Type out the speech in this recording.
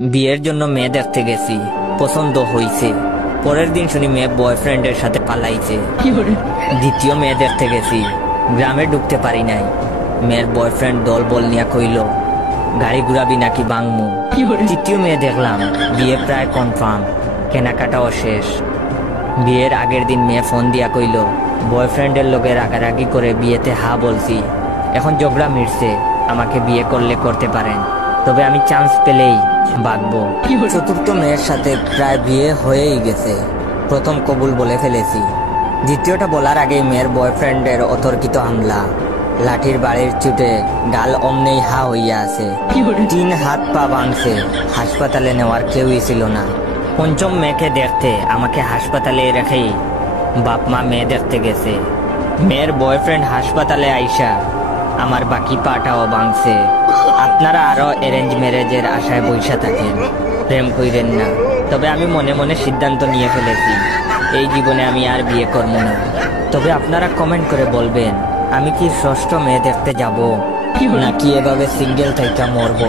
বিয়ের জন্য মেয়ে দেখতে গেছি, পছন্দ হইছে। পরের দিন শুনি মেয়ে বয়ফ্রেন্ডের সাথে পালাইছে। দ্বিতীয় মেয়ে দেখতে গেছি, গ্রামে ঢুকতে পারি নাই। মেয়ের বয়ফ্রেন্ড দল বল নিয়া কইল গাড়ি ঘুরাবি নাকি বাংমু। তৃতীয় মেয়ে দেখলাম, বিয়ে প্রায় কনফার্ম, কেনাকাটাও শেষ। বিয়ের আগের দিন মেয়ে ফোন দিয়া কইল বয়ফ্রেন্ডের লোকে রাগারাগি করে বিয়েতে হা বলছি, এখন ঝগড়া মিটছে, আমাকে বিয়ে করলে করতে পারেন, তবে আমি চান্স পেলেই বাঁচবো। চতুর্থ মেয়ের সাথে প্রায় বিয়ে হয়েই গেছে, প্রথম কবুল বলে ফেলেছি। দ্বিতীয়টা বলার আগেই মেয়ের বয়ফ্রেন্ডের অতর্কিত হামলা, লাঠির বাড়ির চুটে গাল অমনেই হা হইয়া আছে, 3 হাত পা ভাঙছে, হাসপাতালে নেওয়ার কেউই ছিল না। পঞ্চম মেয়েকে দেখতে আমাকে হাসপাতালে রেখেই বাপ মা মেয়ে দেখতে গেছে। মেয়ের বয়ফ্রেন্ড হাসপাতালে আইসা আমার বাকি পাটাও ভাঙছে। আপনারা আরো অ্যারেঞ্জ ম্যারেজের আশায় বৈশা থাকেন, প্রেম কইরেন না। তবে আমি মনে মনে সিদ্ধান্ত নিয়ে ফেলেছি, এই জীবনে আমি আর বিয়ে করব না। তবে আপনারা কমেন্ট করে বলবেন আমি কি ষষ্ঠ মেয়ে দেখতে যাব নাকি এভাবে সিঙ্গেল থেকে মরবো।